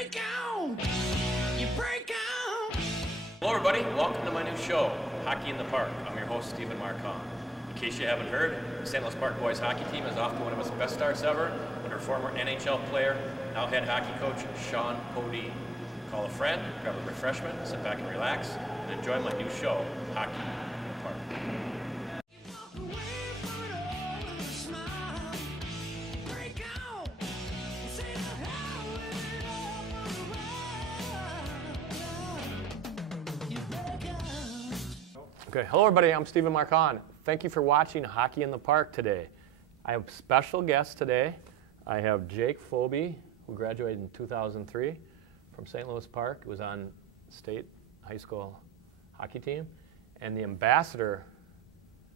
break out. You break out. Hello everybody, welcome to my new show, Hockey in the Park. I'm your host, Stephen Marcon. In case you haven't heard, the St. Louis Park boys hockey team is off to one of its best starts ever under former NHL player, now head hockey coach, Sean Podine. Call a friend, grab a refreshment, sit back and relax, and enjoy my new show, Hockey in the Park. Okay, hello everybody, I'm Stephen Marcon. Thank you for watching Hockey in the Park today. I have special guests today. I have Jake Foby, who graduated in 2003 from St. Louis Park, was on state high school hockey team, and the ambassador,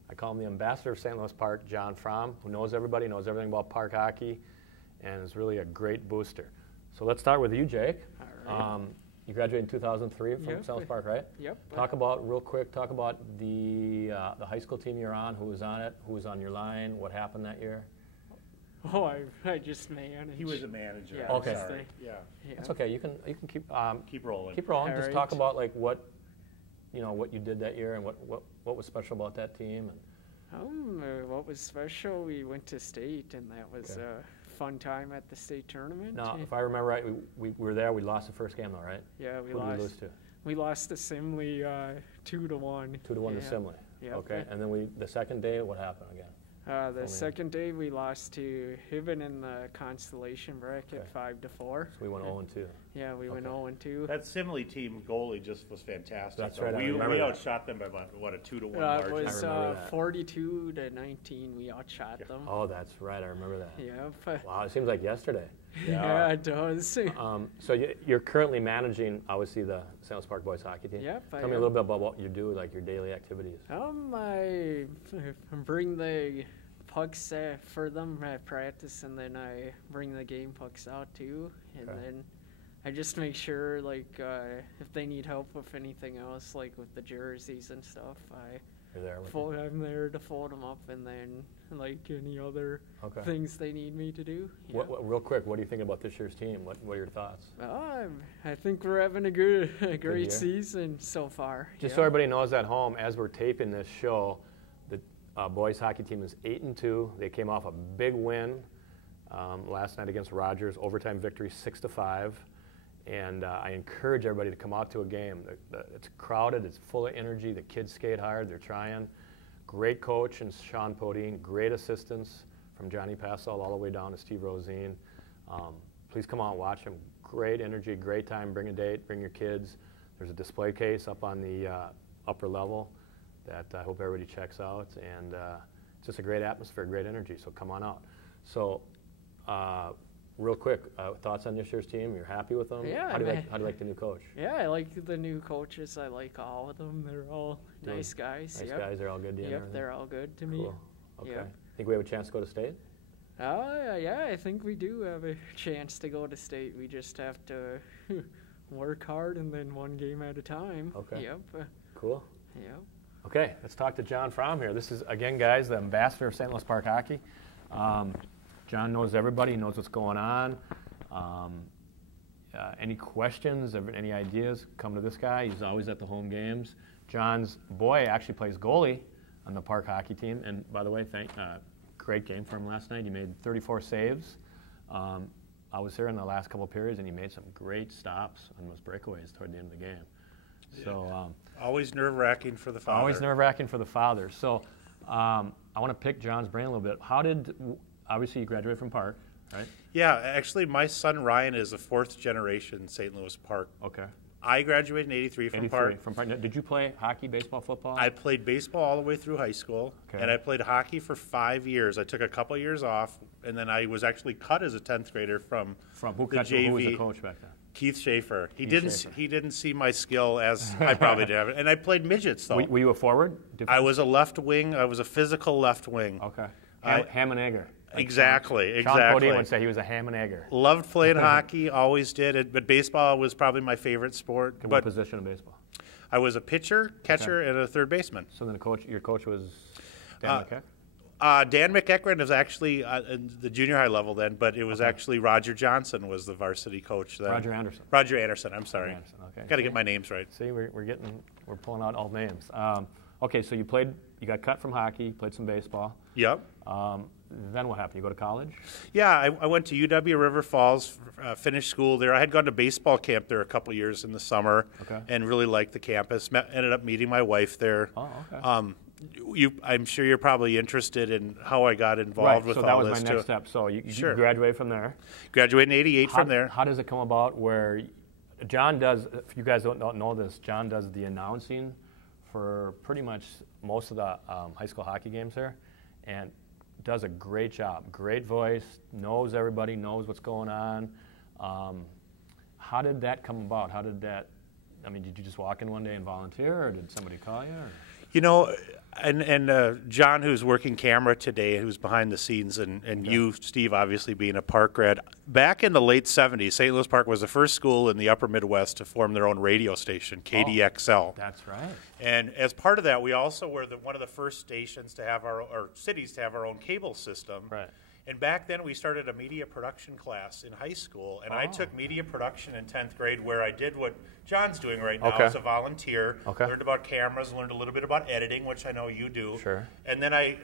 I call him the ambassador of St. Louis Park, John Fromm, who knows everybody, knows everything about park hockey, and is really a great booster. So let's start with you, Jake. All right. You graduated in 2003 from St. Louis Park, right? Yep. Talk about the high school team you're on, who was on it, who was on your line, what happened that year? Oh, I just managed. He was a manager. Yeah. Okay. Sorry. Yeah. That's okay. You can keep Keep rolling. keep rolling. All Just right. talk about like what you did that year and what was special about that team. What was special? We went to state, and that was a fun time at the state tournament. Now, if I remember right, we were there. We lost the first game, though, right? Yeah, we Who lost. did we lose to? We lost to Simley 2-1. 2-1 to Simley. Yeah. Okay, and then the second day, what happened again? The second day we lost to Hibben in the constellation bracket, 5-4. So we went 0-2. Yeah, we went 0-2. That Simile team goalie just was fantastic. That's right, I We remember that. outshot them by what a 2-1 It margin. was I remember that. 42-19. We outshot them. Oh, that's right. I remember that. Yep. Wow, it seems like yesterday. Yeah, it does. So you're currently managing, obviously, the St. Louis Park boys hockey team. Yep, I Tell me a am. little bit about what you do, like your daily activities. I bring the pucks for them at practice, and then I bring the game pucks out too, and then I just make sure, like, if they need help with anything else, like with the jerseys and stuff, You're there with them? I'm there to fold them up, and then like any other Okay. things they need me to do. Yeah. Real quick, what do you think about this year's team? What are your thoughts? I think we're having a year? great season so far. Just so everybody knows at home, as we're taping this show, the boys hockey team is 8-2. They came off a big win last night against Rogers, overtime victory 6-5. And I encourage everybody to come out to a game. It's crowded, it's full of energy. The kids skate hard, they're trying. Great coach and Sean Podine, great assistance from Johnny Passall all the way down to Steve Rosine. Please come out and watch them. Great energy, great time. Bring a date, bring your kids. There's a display case up on the upper level that I hope everybody checks out. And it's just a great atmosphere, great energy, so come on out. So real quick, thoughts on this year's team? You're happy with them? Yeah, How do you like the new coach? Yeah, I like the new coaches. I like all of them. They're all nice guys. Nice Yep. guys, they're all good to you and Yep, everything? they're all good to me. Cool. Okay. Yep. Think we have a chance to go to state? Yeah, I think we do have a chance to go to state. We just have to work hard and then one game at a time. Okay. Yep. Cool. Yep. Okay, let's talk to John Fromm here. This is, again, guys, the ambassador of St. Louis Park Hockey. John knows everybody, he knows what's going on. Any questions, any ideas, come to this guy. He's always at the home games. John's boy actually plays goalie on the park hockey team. And by the way, great game for him last night. He made 34 saves. I was here in the last couple of periods, and he made some great stops on those breakaways toward the end of the game. So Always nerve-wracking for the father. always nerve-wracking for the father. So I want to pick John's brain a little bit. Obviously you graduated from Park, right? Yeah, actually, my son Ryan is a fourth-generation St. Louis Park. Okay. I graduated in '83 from Park. From Park. Now, did you play hockey, baseball, football? I played baseball all the way through high school, Okay. and I played hockey for 5 years. I took a couple years off, and then I was actually cut as a 10th grader from who the cut you? JV. Who was the coach back then? Keith Schaefer. He Schaefer. didn't see my skill as I probably did have it. And I played midgets, though. Were you a forward? I was a left wing. I was a physical left wing. Okay. I- Ham and egger. Exactly. Sean Podine would say he was a ham and egger. Loved playing hockey, always did it, but baseball was probably my favorite sport. What But position in baseball? I was a pitcher, catcher, and a third baseman. So then your coach was Dan McKeck? Dan McEachran is actually in the junior high level then, but it was actually Roger Johnson was the varsity coach then. Roger Anderson, I'm sorry. Anderson, okay. Got to get my names right. See, we're pulling out all names. Okay, so you got cut from hockey, played some baseball. Yep. Then what happened? You go to college? Yeah, I went to UW River Falls, finished school there. I had gone to baseball camp there a couple years in the summer, and really liked the campus. Ended up meeting my wife there. Oh, okay. I'm sure you're probably interested in how I got involved with all this. So that was my next step. So you graduate from there. Graduated in '88 from there. How does it come about where John does, if you guys don't know this, John does the announcing for pretty much most of the high school hockey games there, and does a great job. Great voice, knows everybody, knows what's going on. How did that come about? Did you just walk in one day and volunteer, or did somebody call you? Or? You know, and John, who's working camera today, who's behind the scenes, and you, Steve, obviously being a Park grad, back in the late 70s, St. Louis Park was the first school in the upper Midwest to form their own radio station, KDXL. Oh, that's right. And as part of that, we also were one of the first stations to have or cities to have our own cable system. Right. And back then, we started a media production class in high school, and I took media production in 10th grade, where I did what John's doing right now as a volunteer. Learned about cameras, learned a little bit about editing, which I know you do. Sure. And then I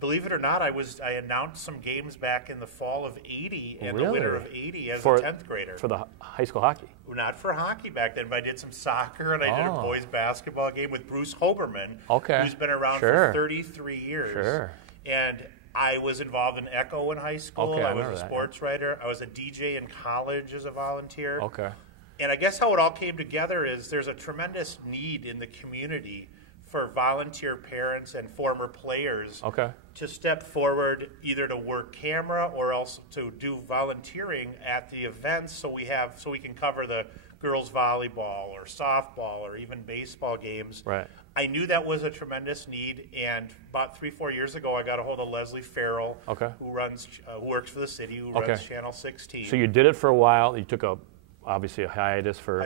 believe it or not, I announced some games back in the fall of '80 and the winter of '80 as a 10th grader. For the high school hockey? Not for hockey back then, but I did some soccer, and I did a boys basketball game with Bruce Hoberman, who's been around for 33 years. Sure. And I was involved in Echo in high school. I was a sports writer. I was a DJ in college as a volunteer. Okay. And I guess how it all came together is there's a tremendous need in the community for volunteer parents and former players to step forward, either to work camera or else to do volunteering at the events, so we can cover the girls volleyball or softball or even baseball games. Right. I knew that was a tremendous need, and about 3-4 years ago, I got a hold of Leslie Farrell, who works for the city, who runs Channel 16. So you did it for a while. You took obviously a hiatus for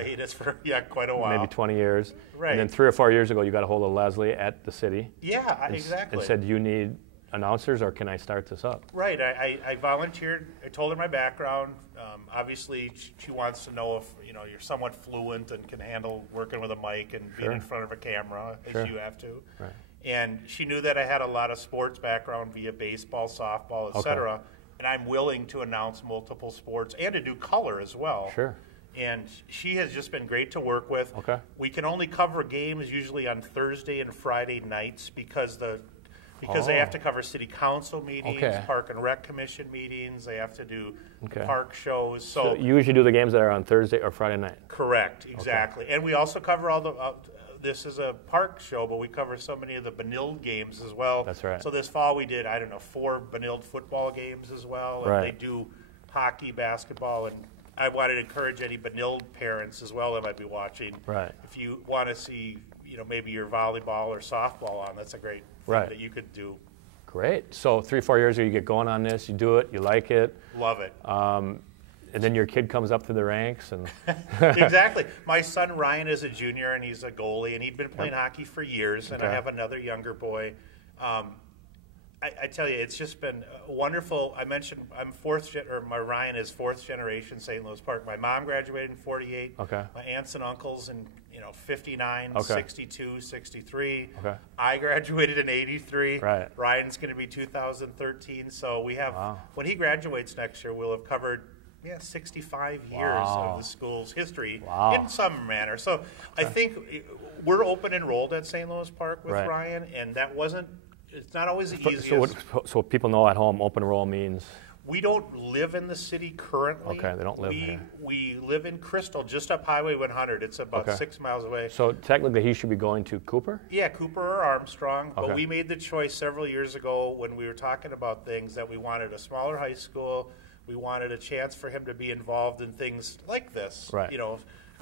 quite a while, maybe 20 years. Right. And then 3 or 4 years ago, you got a hold of Leslie at the city. Yeah, exactly. And said, "You need announcers, or can I start this up?" Right. I volunteered. I told her my background. Obviously, she wants to know if you're somewhat fluent and can handle working with a mic and being in front of a camera as you have to. Right. And she knew that I had a lot of sports background via baseball, softball, etc. And I'm willing to announce multiple sports and to do color as well. Sure. And she has just been great to work with. Okay. We can only cover games usually on Thursday and Friday nights because they have to cover city council meetings, park and rec commission meetings. They have to do park shows. So you usually do the games that are on Thursday or Friday night. Correct, exactly. And we also cover all the. This is a park show, but we cover so many of the Benilde games as well. That's right. So this fall we did 4 Benilde football games as well. And they do hockey, basketball, and I wanted to encourage any Benilde parents as well that might be watching. Right. If you want to see, maybe your volleyball or softball on, that's a great thing that you could do. Great. So 3-4 years ago, you get going on this, you do it, you like it. Love it. And then your kid comes up through the ranks. And exactly. My son Ryan is a junior, and he's a goalie, and he'd been playing hockey for years, and I have another younger boy. I tell you, it's just been wonderful. I mentioned my Ryan is 4th generation St. Louis Park. My mom graduated in 48. Okay. My aunts and uncles in 59, 62, 63. Okay. I graduated in 83. Right. Ryan's going to be 2013. So we have when he graduates next year, we'll have covered 65 years of the school's history in some manner. So I think we're open enrolled at St. Louis Park with Ryan, and that wasn't. It's not always the easiest. So people know at home, open enroll means? We don't live in the city currently. Okay, they don't live here. We live in Crystal, just up Highway 100. It's about 6 miles away. So technically he should be going to Cooper? Yeah, Cooper or Armstrong. But we made the choice several years ago when we were talking about things that we wanted a smaller high school. We wanted a chance for him to be involved in things like this. Right.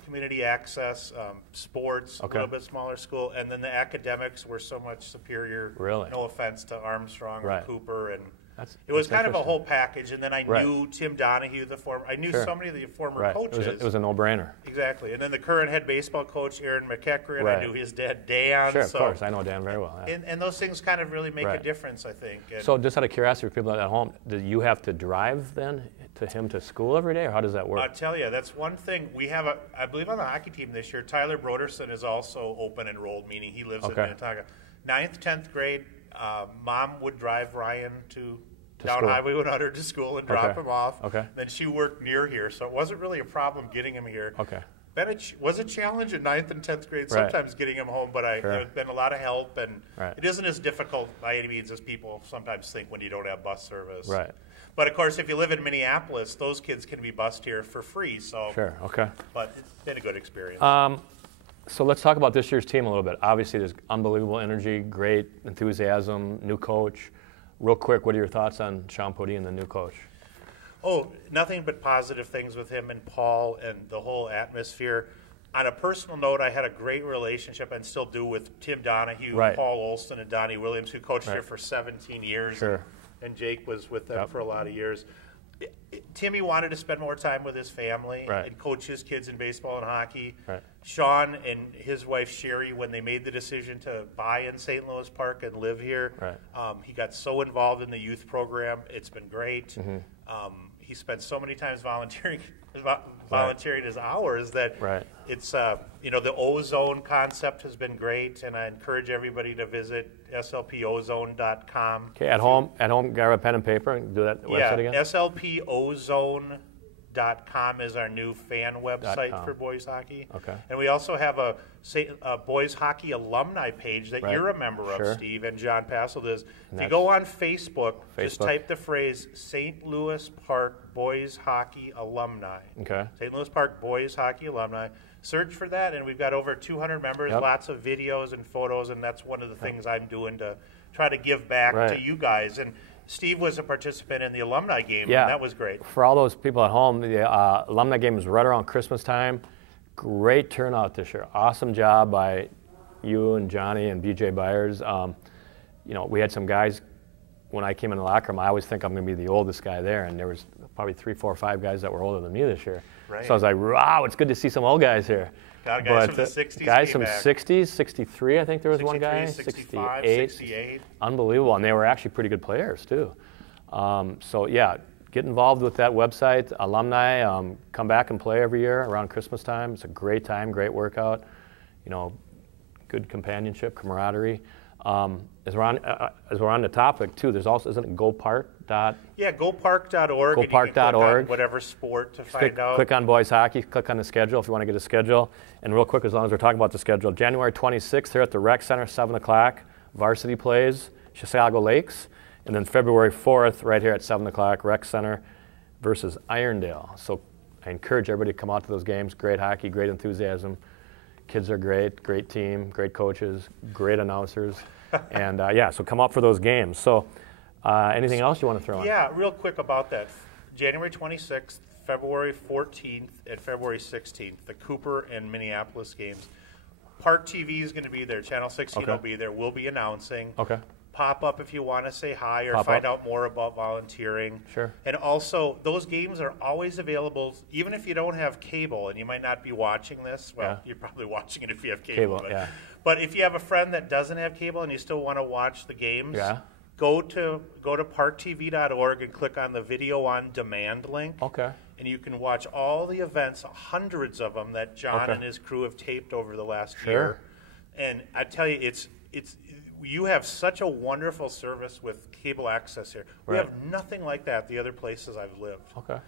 Community access, sports, a little bit smaller school, and then the academics were so much superior. Really? No offense to Armstrong or Cooper. And It was kind of a whole package, and then I knew Tim Donahue, I knew so many of the former coaches. It was a no-brainer. Exactly. And then the current head baseball coach, Aaron McEachran, I knew his dad, Dan. Sure, of course. I know Dan very well. Yeah. And those things kind of really make a difference, I think. And so just out of curiosity for people at home, do you have to drive then to him to school every day, or how does that work? I'll tell you, that's one thing. We have, I believe on the hockey team this year, Tyler Broderson is also open enrolled, meaning he lives in Minnetonka. 9th, 10th grade, Mom would drive Ryan down school. Highway 100 to school and drop him off. Okay. Then she worked near here, so it wasn't really a problem getting him here. Okay. Then it was a challenge in 9th and 10th grade sometimes getting him home, but there's been a lot of help, and it isn't as difficult by any means as people sometimes think when you don't have bus service. Right. But of course, if you live in Minneapolis, those kids can be bused here for free. So sure. Okay. But it's been a good experience. So let's talk about this year's team a little bit. Obviously, there's unbelievable energy, great enthusiasm, new coach. Real quick, what are your thoughts on Sean Pody and the new coach? Oh, nothing but positive things with him and Paul and the whole atmosphere. On a personal note, I had a great relationship and still do with Tim Donahue, Paul Olson, and Donnie Williams, who coached here for 17 years. Sure. And Jake was with them for a lot of years. Timmy wanted to spend more time with his family and coach his kids in baseball and hockey. Sean and his wife Sherry, when they made the decision to buy in St. Louis Park and live here, he got so involved in the youth program. It's been great. He spent so many times volunteering his hours that it's the ozone concept has been great, and I encourage everybody to visit slpozone.com. Okay, at home, grab a pen and paper and do that website again. slpozone.com is our new fan website for boys hockey. Okay. And we also have a boys hockey alumni page that you're a member of, Steve, and John Passel is. If you go on Facebook, just type the phrase St. Louis Park Boys Hockey Alumni. Okay. St. Louis Park Boys Hockey Alumni. Search for that, and we've got over 200 members, lots of videos and photos, and that's one of the things I'm doing to try to give back to you guys. And Steve was a participant in the alumni game, and that was great. For all those people at home, the alumni game was right around Christmas time. Great turnout this year. Awesome job by you and Johnny and BJ Byers. We had some guys, when I came in the locker room, I always think I'm going to be the oldest guy there, and there was probably 3, 4, 5 guys that were older than me this year. Right. So I was like, wow, it's good to see some old guys here. Got guys from the 60s. Guys from 60s, 63, I think there was one guy. 65, 68. Unbelievable, and they were actually pretty good players, too. Get involved with that website, alumni. Come back and play every year around Christmas time. It's a great time, great workout. Good companionship, camaraderie. As we're on the topic too, there's also, isn't it GoPark? GoPark.org. GoPark.org. Whatever sport to find out. Click on boys hockey. Click on the schedule if you want to get a schedule. And real quick, as long as we're talking about the schedule, January 26th here at the Rec Center, 7 o'clock. Varsity plays Chisago Lakes. And then February 4th, right here at 7 o'clock, Rec Center versus Irondale. So I encourage everybody to come out to those games. Great hockey, great enthusiasm. Kids are great team, great coaches, great announcers. And so come out for those games. So anything else you want to throw in? Yeah, real quick about that. January 26th, February 14th, and February 16th, the Cooper and Minneapolis games. Park TV is going to be there. Channel 16 will be there. We'll be announcing. Okay. Pop up if you want to say hi or find out more about volunteering. Sure. And also, those games are always available, even if you don't have cable, and you might not be watching this. Well, you're probably watching it if you have cable. But if you have a friend that doesn't have cable and you still want to watch the games, go to parktv.org and click on the video on demand link. Okay. And you can watch all the events, hundreds of them that John and his crew have taped over the last year. And I tell you, you have such a wonderful service with cable access here. We have nothing like that the other places I've lived. Okay.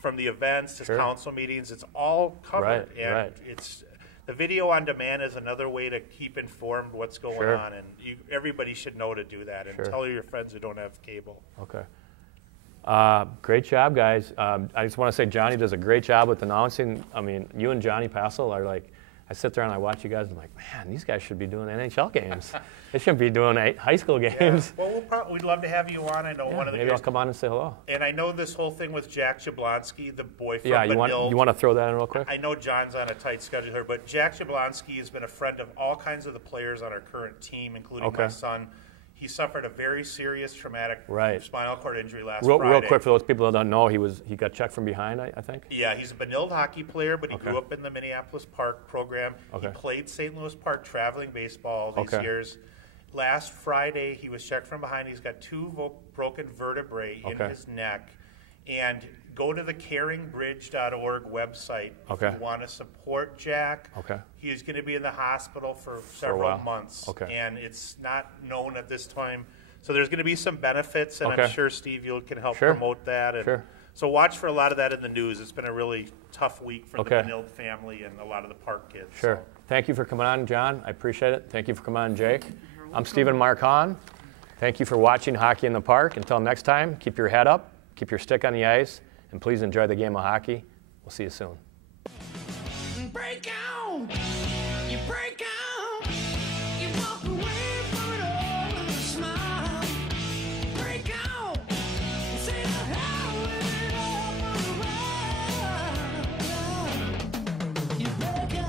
From the events to council meetings, it's all covered. It's the video on demand is another way to keep informed what's going on, and everybody should know to do that. And tell your friends who don't have cable. Okay. Great job, guys. I just want to say Johnny does a great job with announcing. I mean, you and Johnny Passel are like, I sit there and I watch you guys and I'm like, man, these guys should be doing NHL games. They shouldn't be doing high school games. Well, we'd love to have you on. I know one of the maybe I'll come on and say hello. And I know this whole thing with Jack Jablonski, the boy from you want to throw that in real quick? I know John's on a tight schedule here, but Jack Jablonski has been a friend of all kinds of the players on our current team, including my son. He suffered a very serious traumatic spinal cord injury last Friday. Friday. Real quick, for those people that don't know, he got checked from behind, I think? Yeah, he's a Benilde hockey player, but he grew up in the Minneapolis Park program. He played St. Louis Park traveling baseball all these years. Last Friday, he was checked from behind. He's got 2 broken vertebrae in his neck. And go to the caringbridge.org website if you want to support Jack. He's going to be in the hospital for several months. And it's not known at this time. So there's going to be some benefits, and I'm sure, Steve, you can help promote that. And so watch for a lot of that in the news. It's been a really tough week for the Benilde family and a lot of the Park kids. So. Thank you for coming on, John. I appreciate it. Thank you for coming on, Jake. I'm Stephen Mark Hahn. Thank you for watching Hockey in the Park. Until next time, keep your head up, keep your stick on the ice, and please enjoy the game of hockey. We'll see you soon. Break out! You break out! You walk away from it all with a smile. Break out! And say the hell with it all for a while. You break out!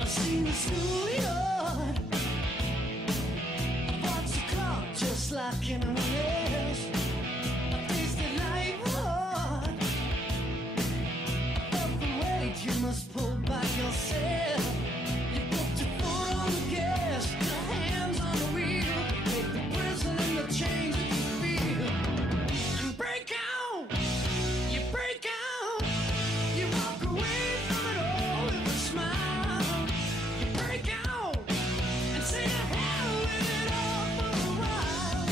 I've seen the schoolyard. I've watched the clock just like in a race. I faced it like hard. Felt the weight, you must pull back yourself. You put your foot on the gas, your hands on the wheel. Take the prison and the chains that you feel. And break out, you break out. You walk away from it all with a smile. You break out and say the hell with it all for a while.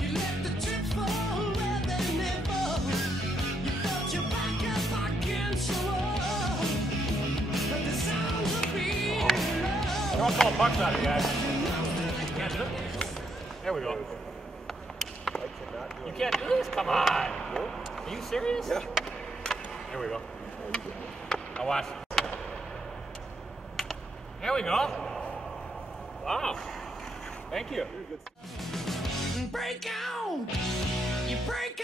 You let the chips fall where they may fall. You felt your back up against the wall. But the sounds of being alone. They're all calling pucks out of you guys. Can't do it. There we go. You can't do this? Come on. Are you serious? Yeah. There we go. Now watch. There we go. Wow. Thank you. Break out! You break